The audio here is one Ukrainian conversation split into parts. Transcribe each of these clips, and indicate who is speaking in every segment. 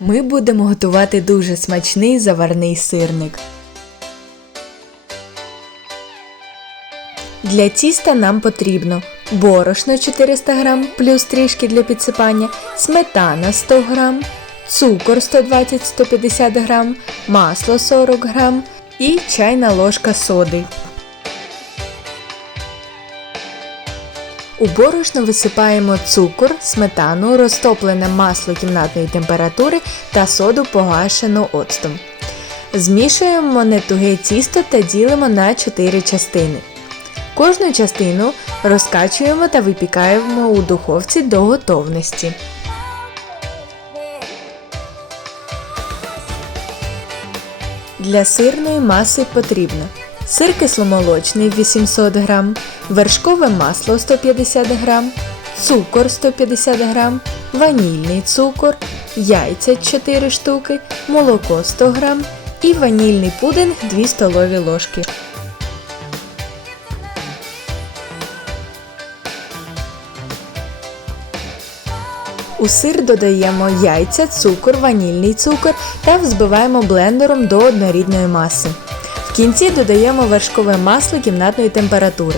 Speaker 1: Ми будемо готувати дуже смачний заварний сирник. Для тіста нам потрібно борошно 400 г плюс трішки для підсипання, сметана 100 г, цукор 120-150 г, масло 40 г і чайна ложка соди. У борошно висипаємо цукор, сметану, розтоплене масло кімнатної температури та соду погашену оцтом. Змішуємо нетуге тісто та ділимо на 4 частини. Кожну частину розкачуємо та випікаємо у духовці до готовності. Для сирної маси потрібно сир кисломолочний 800 г, вершкове масло 150 г, цукор 150 г, ванільний цукор, яйця 4 штуки, молоко 100 г і ванільний пудинг 2 столові ложки. У сир додаємо яйця, цукор, ванільний цукор та взбиваємо блендером до однорідної маси. В кінці додаємо вершкове масло кімнатної температури.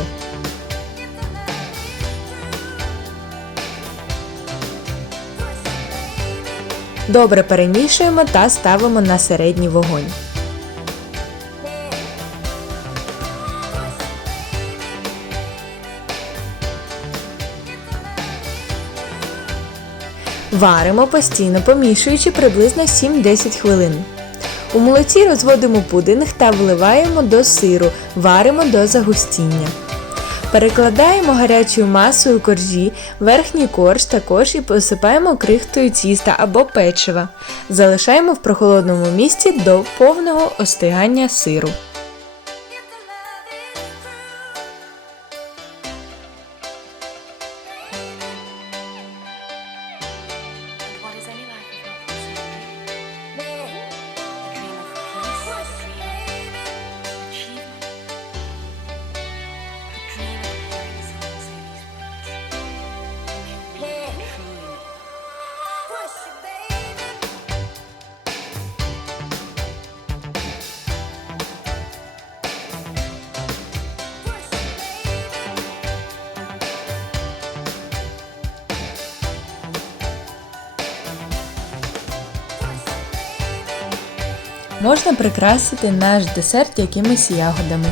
Speaker 1: Добре перемішуємо та ставимо на середній вогонь. Варимо постійно, помішуючи приблизно 7-10 хвилин. У молоці розводимо пудинг та вливаємо до сиру, варимо до загустіння. Перекладаємо гарячою масою коржі, верхній корж також і посипаємо крихтою тіста або печива. Залишаємо в прохолодному місці до повного остигання сиру. Можна прикрасити наш десерт якимись ягодами.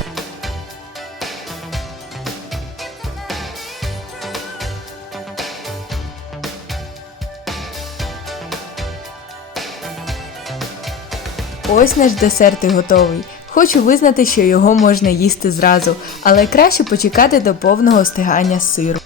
Speaker 1: Ось наш десерт і готовий. Хочу визнати, що його можна їсти зразу, але краще почекати до повного остигання сиру.